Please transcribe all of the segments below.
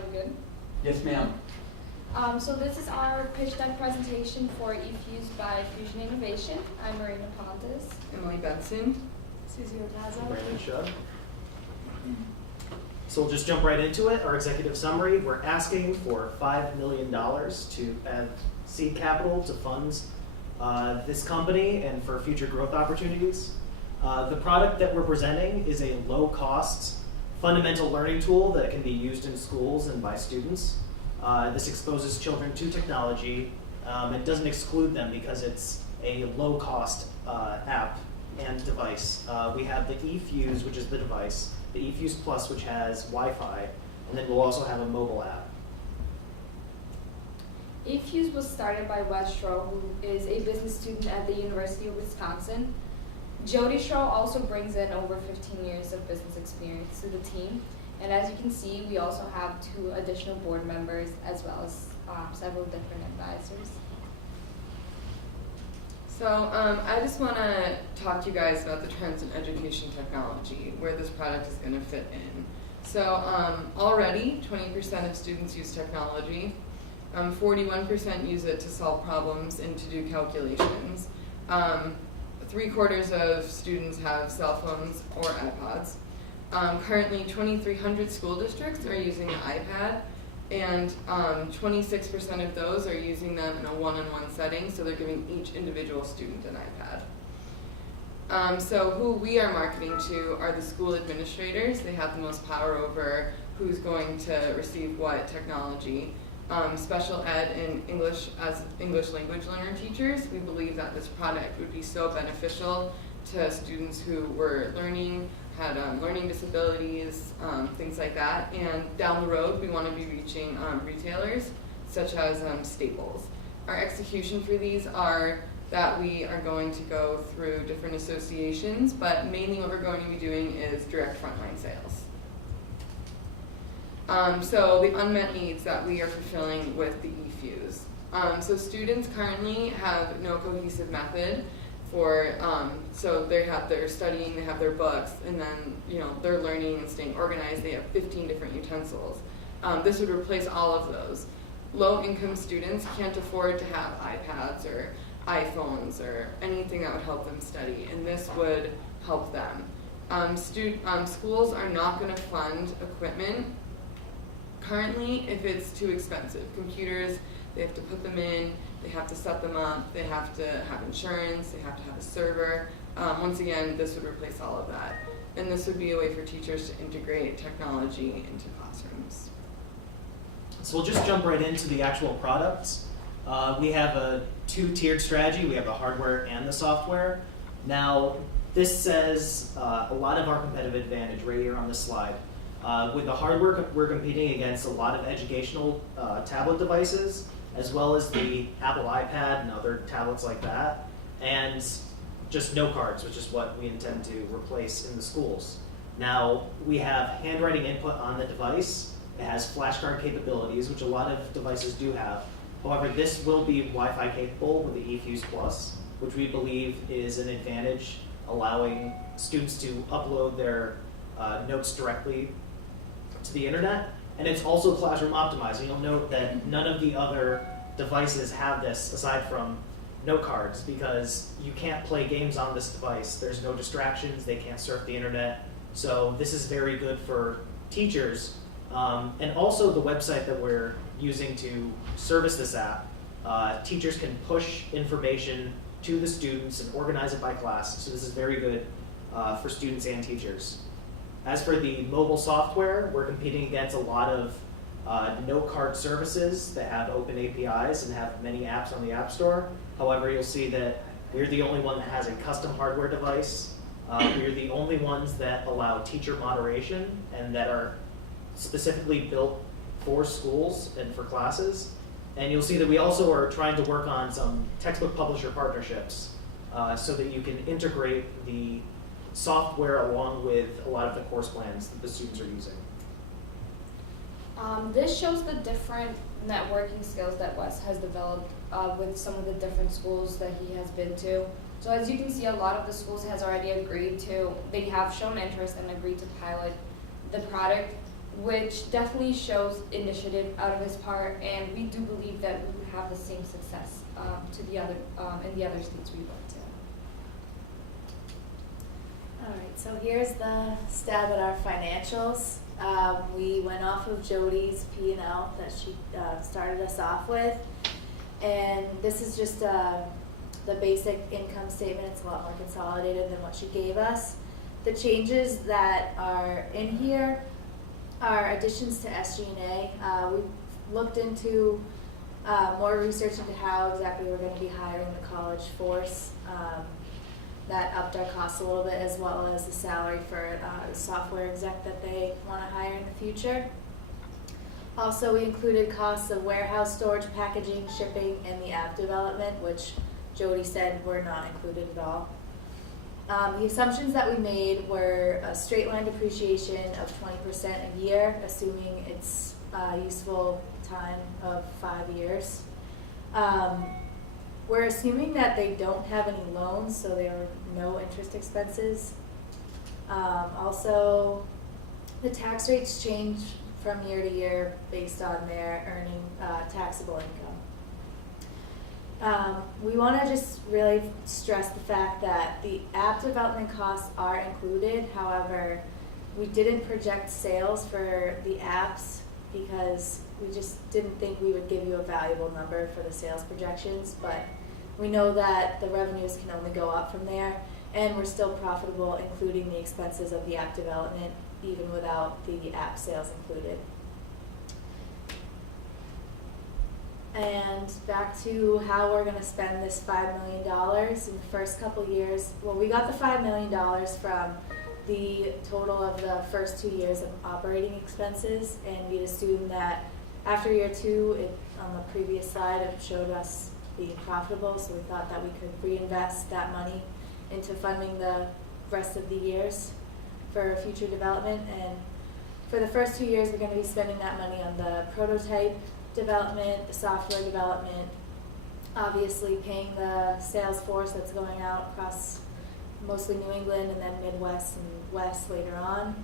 Are you good? Yes, ma'am. So this is our pitch deck presentation for eFuse by Fusion Innovation. I'm Marina Pontes. Emily Benson. Susie Ortazzo. Brandon Shudd. So we'll just jump right into it. Our executive summary, we're asking for $5 million to add seed capital to fund this company and for future growth opportunities. The product that we're presenting is a low-cost fundamental learning tool that can be used in schools and by students. This exposes children to technology. It doesn't exclude them because it's a low-cost app and device. We have the eFuse, which is the device, the eFuse Plus, which has Wi-Fi, and then we'll also have a mobile app. eFuse was started by Wes Stroh, who is a business student at the University of Wisconsin. Jody Stroh also brings in over 15 years of business experience to the team. And as you can see, we also have 2 additional board members as well as several different advisors. So I just want to talk to you guys about the trends in education technology, where this product is going to fit in. So already 20% of students use technology, 41% use it to solve problems and to do calculations. 3/4 of students have cell phones or iPods. Currently 2,300 school districts are using an iPad, and 26% of those are using them in a one-on-one setting, so they're giving each individual student an iPad. So who we are marketing to are the school administrators. They have the most power over who's going to receive what technology. Special ed and English as English language learner teachers, we believe that this product would be so beneficial to students who were had learning disabilities, things like that. And down the road, we want to be reaching retailers such as Staples. Our execution for these are that we are going to go through different associations, but mainly what we're going to be doing is direct frontline sales. So the unmet needs that we are fulfilling with the eFuse. So students currently have no cohesive method for, so they're studying, they have their books, and then they're learning and staying organized. They have 15 different utensils. This would replace all of those. Low-income students can't afford to have iPads or iPhones or anything that would help them study, and this would help them. Schools are not going to fund equipment currently if it's too expensive. Computers, they have to put them in, they have to set them up, they have to have insurance, they have to have a server. Once again, this would replace all of that. And this would be a way for teachers to integrate technology into classrooms. So we'll just jump right into the actual products. We have a 2-tiered strategy. We have the hardware and the software. Now, this says a lot of our competitive advantage right here on this slide. With the hardware, we're competing against a lot of educational tablet devices, as well as the Apple iPad and other tablets like that, and just note cards, which is what we intend to replace in the schools. Now, we have handwriting input on the device. It has flashcard capabilities, which a lot of devices do have. However, this will be Wi-Fi capable with the eFuse Plus, which we believe is an advantage, allowing students to upload their notes directly to the internet. And it's also classroom optimized. And you'll note that none of the other devices have this aside from note cards, because you can't play games on this device. There's no distractions, they can't surf the internet. So this is very good for teachers. And also the website that we're using to service this app, teachers can push information to the students and organize it by class. So this is very good for students and teachers. As for the mobile software, we're competing against a lot of note card services that have open APIs and have many apps on the App Store. However, you'll see that we're the only one that has a custom hardware device. We're the only ones that allow teacher moderation and that are specifically built for schools and for classes. And you'll see that we also are trying to work on some textbook publisher partnerships so that you can integrate the software along with a lot of the course plans that the students are using. This shows the different networking skills that Wes has developed with some of the different schools that he has been to. So as you can see, a lot of the schools has already agreed to, they have shown interest and agreed to pilot the product. which definitely shows initiative out of his part, and we do believe that we would have the same success to the other in the other states we went to. All right, so here's the stab at our financials. We went off of Jody's P&L that she started us off with, and this is just the basic income statement. It's a lot more consolidated than what she gave us. The changes that are in here are additions to SG&A. We looked into more research into how exactly we're going to be hiring the college force. That upped our costs a little bit, as well as the salary for the software exec that they want to hire in the future. Also, we included costs of warehouse storage, packaging, shipping, and the app development, which Jody said were not included at all. The assumptions that we made were a straight line depreciation of 20% a year, assuming its useful time of 5 years. We're assuming that they don't have any loans, so there are no interest expenses. Also, the tax rates change from year to year based on their earning taxable income. We want to just really stress the fact that the app development costs are included. However, we didn't project sales for the apps because we just didn't think we would give you a valuable number for the sales projections, but we know that the revenues can only go up from there, and we're still profitable, including the expenses of the app development, even without the app sales included. And back to how we're going to spend this $5 million in the first couple years. Well, we got the $5 million from the total of the first 2 years of operating expenses, and we'd assume that after year 2, on the previous slide, it showed us being profitable, so we thought that we could reinvest that money into funding the rest of the years for future development. And for the first 2 years, we're going to be spending that money on the prototype development, the software development, obviously paying the sales force that's going out across mostly New England and then Midwest and West later on.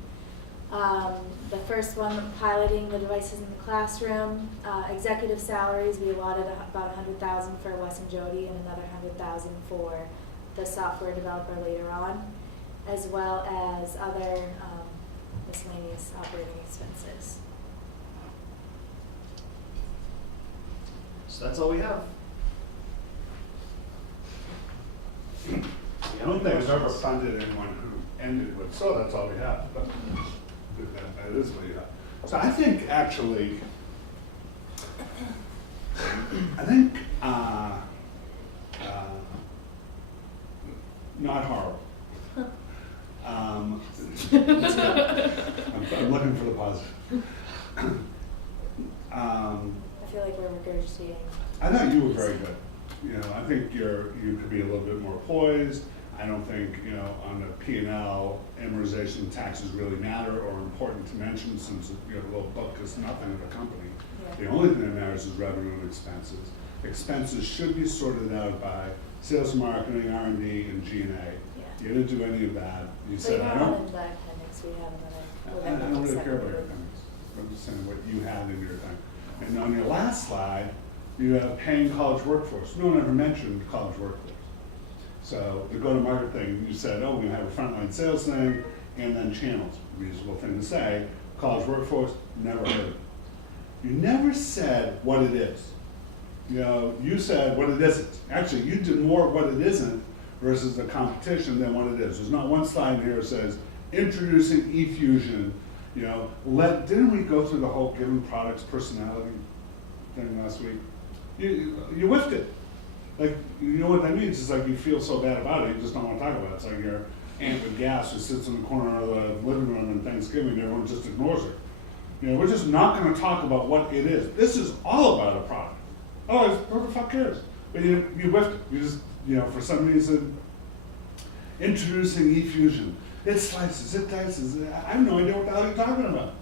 The first one, piloting the devices in the classroom. Executive salaries, we allotted about $100,000 for Wes and Jody and another $100,000 for the software developer later on, as well as other miscellaneous operating expenses. So that's all we have. I don't think I've ever funded anyone who ended with, so that's all we have. But that is what you have. So I think actually, not horrible. I'm looking for the positive. I feel like we're regurgitating. I thought you were very good. You know, I think you could be a little bit more poised. I don't think, on the P&L, amortization taxes really matter or important to mention, since your little book is nothing of a company. Yeah. The only thing that matters is revenue and expenses. Expenses should be sorted out by sales and marketing, R&D, and G&A. Yeah. You didn't do any of that. You said, Later I on don't. in the appendix, we have another. I don't really care about your appendix. I'm just saying what you had in your thing. And on your last slide, you have paying college workforce. No one ever mentioned college workforce. So the go-to-market thing, you said, oh, we're going to have a frontline sales thing, and then channels. Reasonable thing to say. College workforce, never heard of it. You never said what it is. You said what it isn't. Actually, you did more of what it isn't versus the competition than what it is. There's not one slide here that says, introducing eFusion. Didn't we go through the whole given products personality thing last week? You whiffed it. Like, you know what that means? It's like you feel so bad about it, you just don't want to talk about it. It's like your aunt with gas who sits in the corner of the living room on Thanksgiving and everyone just ignores her. We're just not going to talk about what it is. This is all about a product. Oh, who the fuck cares? But you whiffed it. You just, for some reason, introducing eFusion. It slices, it dices. I have no idea what the hell you're talking about.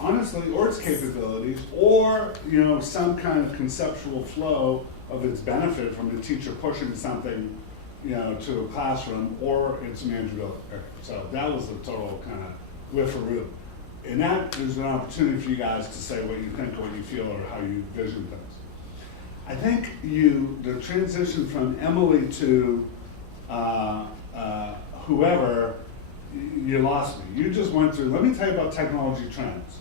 Honestly, or its capabilities, or, some kind of conceptual flow of its benefit from the teacher pushing something, to a classroom, or its manageability. So that was the total kind of whiffaroo. And that is an opportunity for you guys to say what you think, what you feel, or how you vision things. I think the transition from Emily to whoever, you lost me. You just went through, let me tell you about technology trends.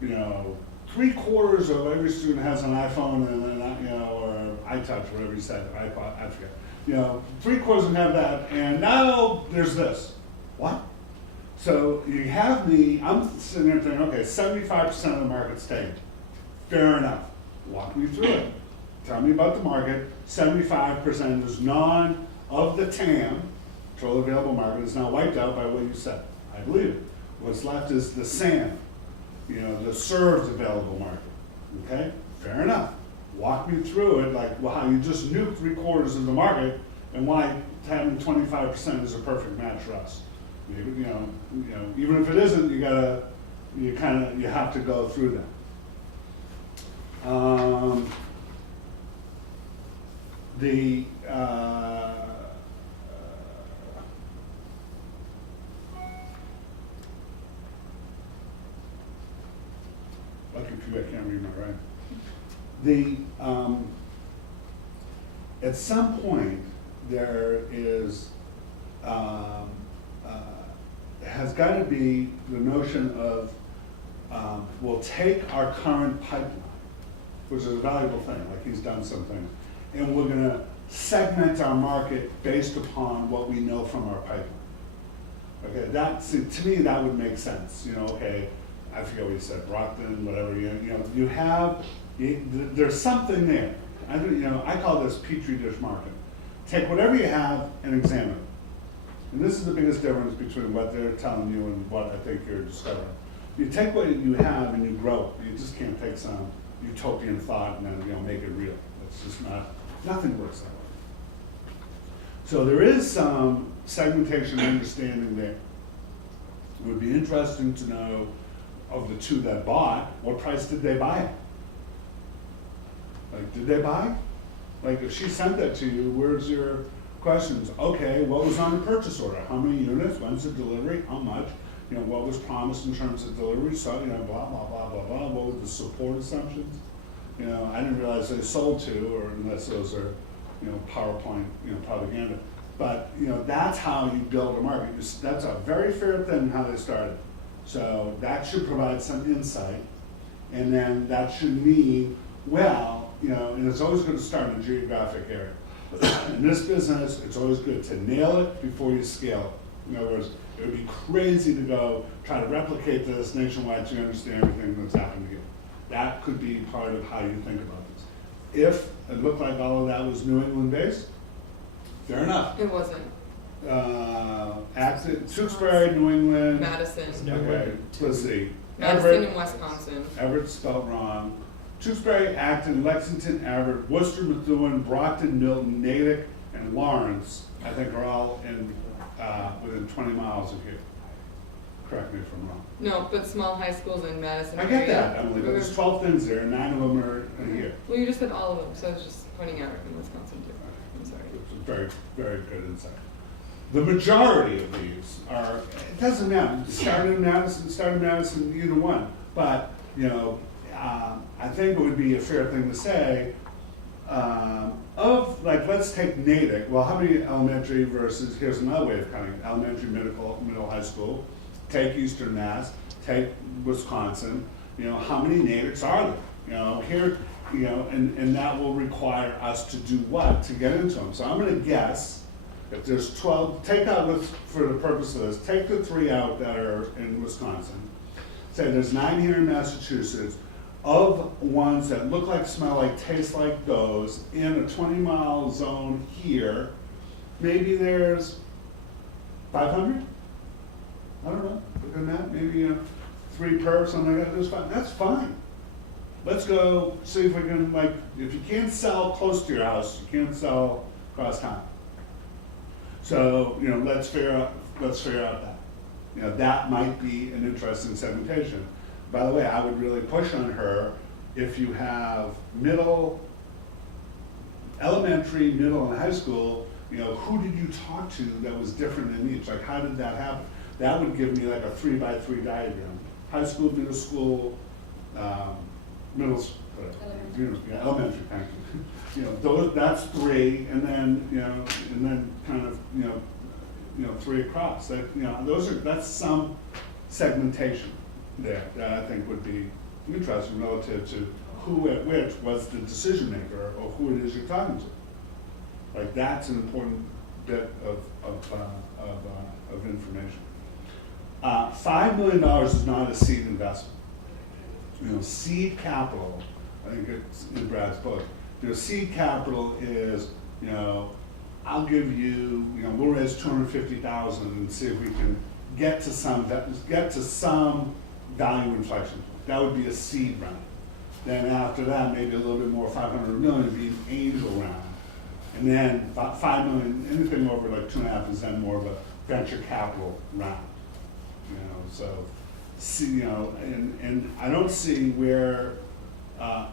You know, 3/4 of every student has an iPhone and then, you know, or iTouch, whatever you said, iPod, I forget. You know, 3/4 of them have that, and now there's this. What? So you have me, I'm sitting there thinking, okay, 75% of the market's taken. Fair enough. Walk me through it. Tell me about the market. 75% is of the TAM, total available market, is now wiped out by what you said. I believe it. What's left is the SAM, you know, the served available market. Okay? Fair enough. Walk me through it, like, well, how you just nuked 3/4 of the market and why having 25% is a perfect match for us. Maybe, you know, even if it isn't, you have to go through that. Lucky for you, I can't read my writing. At some point, there is, has got to be the notion of, we'll take our current pipeline, which is a valuable thing, like he's done some things, and we're going to segment our market based upon what we know from our pipeline. Okay, to me, that would make sense. You know, okay, I forget what you said, Brockton, whatever, there's something there. I call this Petri dish market. Take whatever you have and examine it. And this is the biggest difference between what they're telling you and what I think you're discovering. You take what you have and you grow it. You just can't take some utopian thought and then make it real. It's just nothing works that way. So there is some segmentation and understanding there. It would be interesting to know, of the two that bought, what price did they buy it? Like, did they buy? Like, if she sent that to you, where's your questions? Okay, what was on the purchase order? How many units? When's the delivery? How much? What was promised in terms of delivery? So, blah, blah, blah, blah, blah. What were the support assumptions? I didn't realize they sold to, or unless those are, PowerPoint, propaganda. But, that's how you build a market. That's a very fair thing how they started. So that should provide some insight. And then that should mean, and it's always good to start in a geographic area. In this business, it's always good to nail it before you scale it. In other words, it would be crazy to go try to replicate this nationwide so you understand everything that's happening here. That could be part of how you think about this. If it looked like all of that was New England based, fair enough. It wasn't. Tewksbury, New England. Madison. Okay, let's see. Madison and Wisconsin. Everett spelled wrong. Tewksbury, Acton, Lexington, Everett, Worcester, Methuen, Brockton, Milton, Natick, and Lawrence, I think are all in within 20 miles of here. Correct me if I'm wrong. No, but small high schools in Madison. I get that, Emily, but there's 12 things there, and 9 of them are here. Well, you just said all of them, so I was just pointing out in Wisconsin too. I'm sorry. It's very, very good insight. The majority of these are, it doesn't matter, start in Madison, either one. But, I think it would be a fair thing to say, let's take Natick. Well, how many elementary versus, here's another way of counting, elementary, middle, high school. Take Eastern Mass, take Wisconsin. How many Naticks are there? Here, and that will require us to do what to get into them. So I'm going to guess. If there's 12, take out, for the purpose of this, take the 3 out that are in Wisconsin. Say there's 9 here in Massachusetts. Of ones that look like, smell like, taste like those, in a 20-mile zone here, maybe there's 500? I don't know, look at that, maybe 3 per, something like that, that's fine. Let's go see if we can, if you can't sell close to your house, you can't sell across town. So, let's figure out that. That might be an interesting segmentation. By the way, I would really push on her if you have elementary, middle, and high school, who did you talk to that was different in each? Like, how did that happen? That would give me like a 3x3 diagram. high school, middle school, middle, elementary, thank you. You know, those, that's 3, and then, and then kind of, 3 across. That, that's some segmentation there that I think would be interesting relative to who at which was the decision maker or who it is you're talking to. Like, that's an important bit of information. $5 million is not a seed investment. Seed capital, I think it's in Brad's book, seed capital is, I'll give you, we'll raise $250,000 and see if we can get to some value inflection point. That would be a seed round. Then after that, maybe a little bit more, 500 million would be an angel round. And then 5 million, anything over like 2.5 is then more of a venture capital round. So see, and I don't see where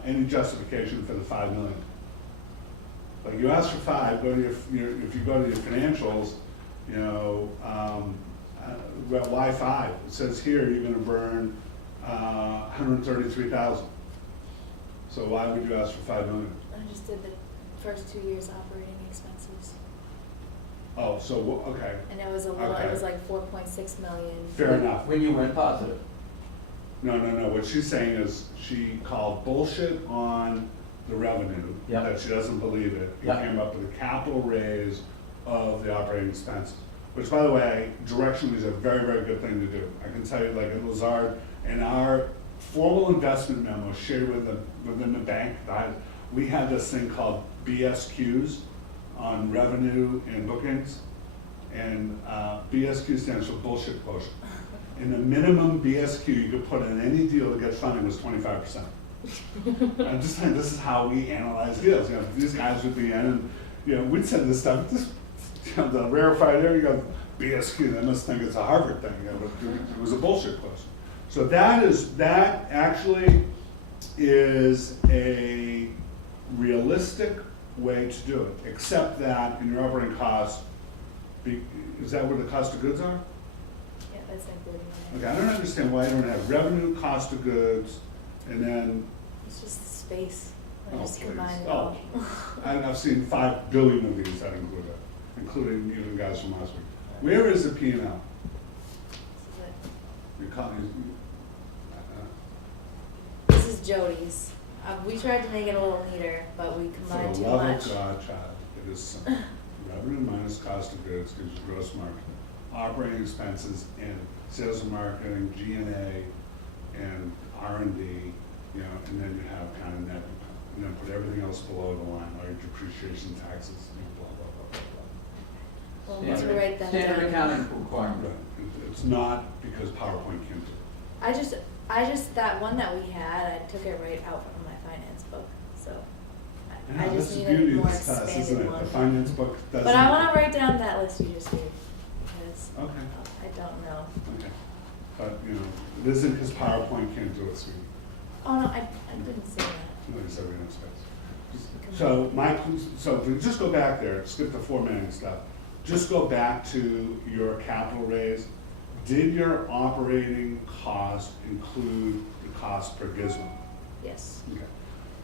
any justification for the 5 million. Like, you ask for 5, go to if you go to your financials, why 5? It says here you're going to burn 133,000. So why would you ask for 5 million? I just did the first 2 years operating expenses. Oh, so okay. And it was a little, Okay. it was like 4.6 million. Fair enough. When you went positive. No. What she's saying is she called bullshit on the revenue, Yep. that she doesn't believe it. And Yep. came up with a capital raise of the operating expenses, which, by the way, directionally is a very, very good thing to do. I can tell you, like at Lazard, in our formal investment memo shared within the bank, we had this thing called BSQs on revenue and bookings, and BSQ stands for bullshit quotient. And the minimum BSQ you could put in any deal that gets funding was 25%. I'm just saying, this is how we analyze deals. These guys would be in, and we'd send this stuff. The rarefied air, you go BSQ. They must think it's a Harvard thing. But it was a bullshit quotient. So that actually is a realistic way to do it, except that in your operating costs, is that where the cost of goods are? Yeah, that's including it. Okay, I don't understand why you don't have revenue, cost of goods, and then, It's just space. I Oh, just please. combined it Oh. all. I've seen 5 billion of these that include it, including even guys from last week. Where is the P&L? This is it. You're calling, This is Jody's. We tried to make it a little neater, but we for combined the too love much. of God, child, it is simple. Revenue minus cost of goods gives you gross margin. Operating expenses in sales and marketing, G&A, and R&D, and then you have kind of net income. And then put everything else below the line, like depreciation, taxes, blah, blah, blah, Well, once we write that Standard down. accounting blah, blah. requirement. Right. It's not because PowerPoint can't do it. I just, that one that we had, I took it right out from my finance book, so I Yeah, just that's the needed beauty a of more this class, isn't expanded it? one. The finance book doesn't. But I wanna write down that list you just gave, because Okay, I don't know. okay. But, it isn't because PowerPoint can't do it, sweetie. Oh, no, I didn't say that. No, you said we don't space. So so if we just go back there, skip the formatting stuff, just go back to your capital raise. Did your operating cost include the cost per gizmo? Yes. Okay.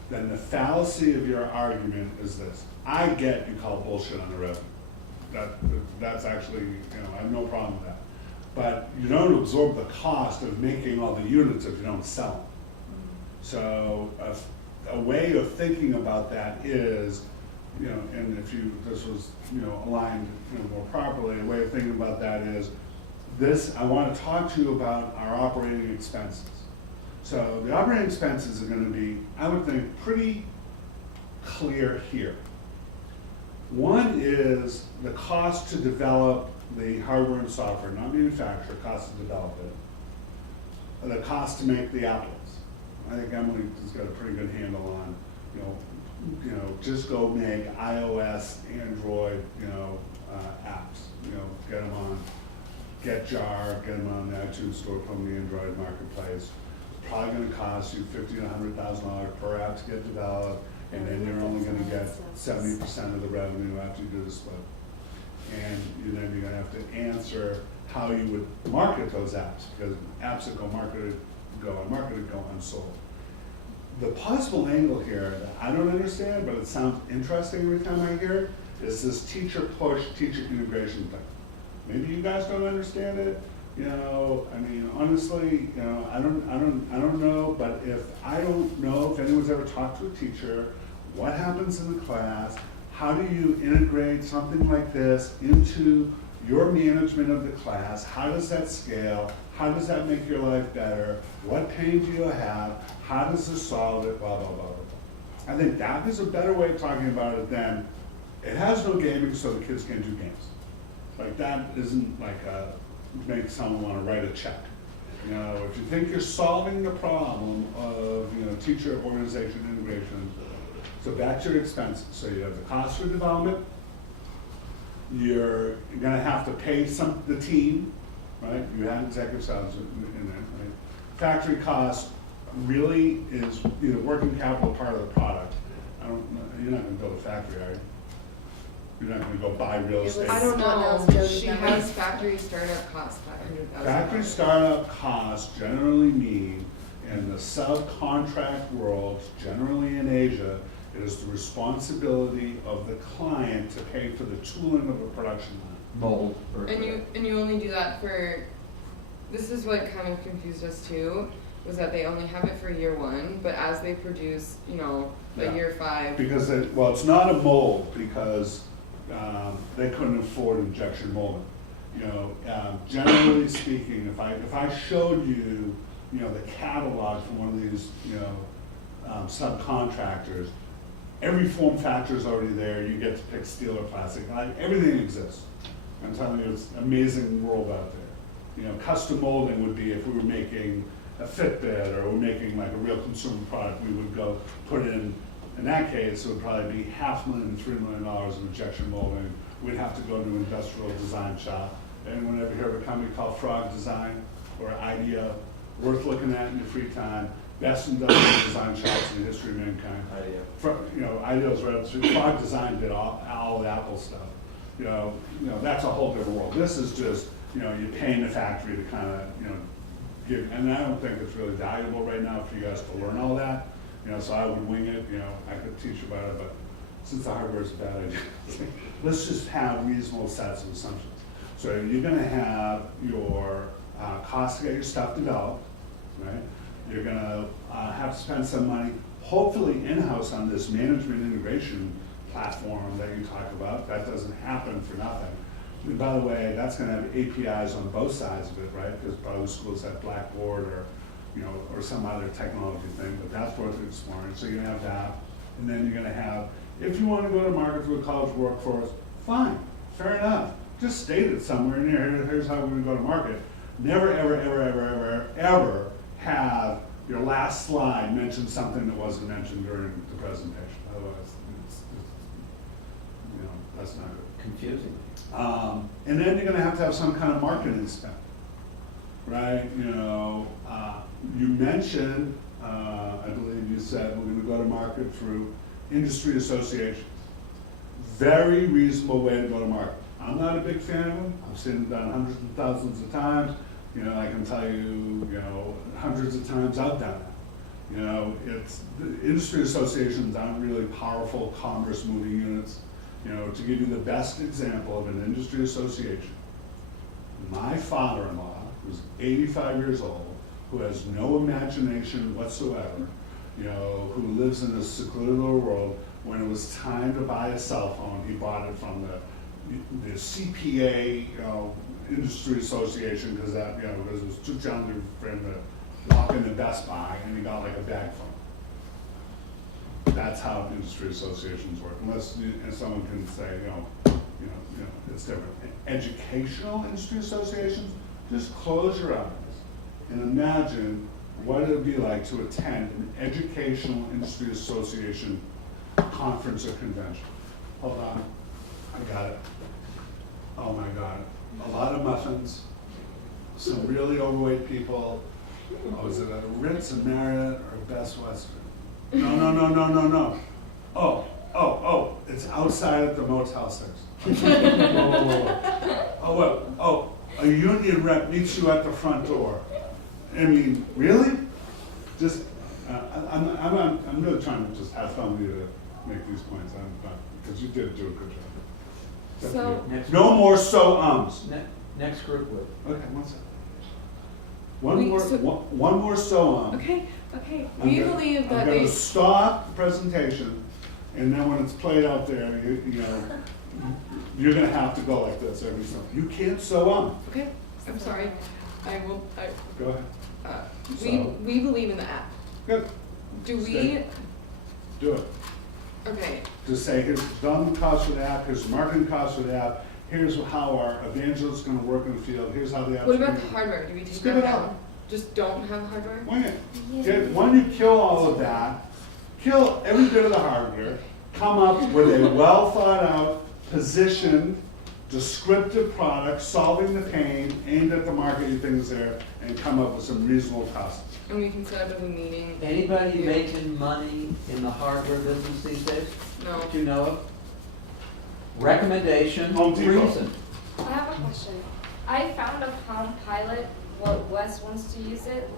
Then the fallacy of your argument is this. I get you call bullshit on the revenue. That's actually, I have no problem with that. But you don't absorb the cost of making all the units if you don't sell them. So a way of thinking about that is, and if this was, aligned, more properly, a way of thinking about that is I want to talk to you about our operating expenses. So the operating expenses are going to be, I would think, pretty clear here. One is the cost to develop the hardware and software, not manufacture, cost to develop it. The cost to make the applets. I think Emily has got a pretty good handle on, just go make iOS, Android, apps. Get them on GetJar, get them on the iTunes Store, put them in the Android marketplace. It's probably going to cost you $50,000 to $100,000 per app to get developed, and then you're only going to get 70% of the revenue after you do the split. And then you're going to have to answer how you would market those apps, because apps that go unmarketed go unsold. The possible angle here that I don't understand, but it sounds interesting every time I hear it, is this teacher push, teacher integration thing. Maybe you guys don't understand it, you know, I mean, honestly, you know, I don't know, but if I don't know if anyone's ever talked to a teacher, what happens in the class, how do you integrate something like this into your management of the class, how does that scale, how does that make your life better, what pain do you have, how does this solve it, blah, blah, blah, blah, blah. I think that is a better way of talking about it than, it has no gaming so the kids can't do games. Like that isn't like make someone want to write a check. You know, if you think you're solving the problem of, you know, teacher organization integration, so back to your expenses. So you have the cost for development, you're gonna have to pay the team, right? You have executive salaries in there, right? Factory cost really is either working capital part of the product. You're not gonna build a factory, are you? You're not gonna go buy real estate. I don't What else know, does she it has factory startup costs $500,000. Factory startup costs generally mean, in the subcontract world, generally in Asia, it is the responsibility of the client to pay for the tooling of a production line. Mold. Or And you only do that for, this is what kind of confused us too, was that they only have it for year one, but as they produce, you know, by Yeah. year 5. Because, it's not a mold, because they couldn't afford injection molding. You know, generally speaking, if I showed you, you know, the catalog from one of these, you know, subcontractors, every form factor is already there. You get to pick steel or plastic. Like, everything exists. I'm telling you, it's an amazing world out there. You know, custom molding would be if we were making a Fitbit or we're making like a real consumer product, we would go put in that case, it would probably be $500,000 to $3 million of injection molding. We'd have to go to an industrial design shop. Anyone ever hear of a company called Frog Design or IDEA? Worth looking at in your free time. Best industrial design shops in the history of mankind. idea. You know, IDEA's right up the street. Frog Design did all the Apple stuff. You know, that's a whole different world. This is just, you know, you're paying the factory to kind of, you know, give, and I don't think it's really valuable right now for you guys to learn all that. You know, so I would wing it, you know, I could teach about it, but since the hardware is a bad idea, let's just have reasonable sets of assumptions. So you're gonna have your cost to get your stuff developed, right? You're gonna have to spend some money, hopefully in-house on this management integration platform that you talk about. That doesn't happen for nothing. And by the way, that's gonna have APIs on both sides of it, right? Because probably schools have Blackboard or, you know, or some other technology thing, but that's worth exploring. So you're gonna have that, and then you're gonna have, if you wanna go to market through a college workforce, fine, fair enough. Just state it somewhere in here, here's how we're gonna go to market. Never, ever, ever, ever, ever, ever have your last slide mention something that wasn't mentioned during the presentation. Otherwise, it's you know, that's not good. Confusing. And then you're gonna have some kind of marketing spend, right? You know, you mentioned, I believe you said, we're gonna go to market through industry associations. Very reasonable way to go to market. I'm not a big fan of them. I've seen them done hundreds of thousands of times. You know, I can tell you, you know, hundreds of times I've done it. You know, the industry associations aren't really powerful commerce moving units. You know, to give you the best example of an industry association, my father-in-law, who's 85 years old, who has no imagination whatsoever, you know, who lives in a secluded little world, when it was time to buy a cell phone, he bought it from the CPA, you know, industry association, because that, you know, because it was too challenging for him to walk into Best Buy, and he got like a bag phone. That's how industry associations work, unless and someone can say, you know, it's different. Educational industry associations, just close your eyes and imagine what it would be like to attend an educational industry association conference or convention. Hold on, I got it. Oh my God, a lot of muffins, some really overweight people. Oh, is it a Ritz, a Marriott, or a Best Western? No. Oh, it's outside at the Motel 6. Whoa. Oh, a union rep meets you at the front door. I mean, really? Just, I'm really trying to just have fun with you to make these points, because you did do a good job. It's up to So- you. Next No group. more so-ums. Next group would. Okay, one second. We- One more so-um. Okay, we believe that I'm they, gonna stop the presentation, and then when it's played out there, you know, you're gonna have to go like this every time. You can't so-um. okay, I'm sorry, Go ahead. So? we believe in the app. Good. Do we, Stay. Do it. okay, Just say, here's the development cost for the app, here's the marketing cost for the app, here's how our evangelist is gonna work in the field, here's how the app's what gonna about the be. hardware, do we take Just that give it down? out. Just don't have hardware? Why not? Why don't you kill all of that, kill every bit of the hardware, come up with a well-thought-out, positioned, descriptive product, solving the pain, aimed at the market you think is there, and come up with some reasonable costs. And we can set up a meeting? Anybody making money in the hardware business these days? No. Do you know of? Recommendation, Home Depot. reason. I have a question. I found a Palm Pilot, what Wes wants to use it.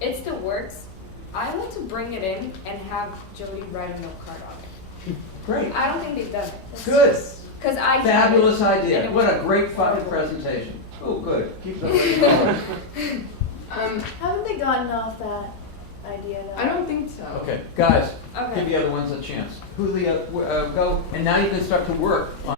It still works. I want to bring it in and have Jody write a note card on it. Great. I don't think they've done it. Good. Because I Fabulous and idea. it What a was great fucking horrible. presentation. Oh, good. Keep it going. Haven't they gotten off that idea though? I don't think so. Okay, guys, Okay. give the other ones a chance. Who the, go, and now you can start to work on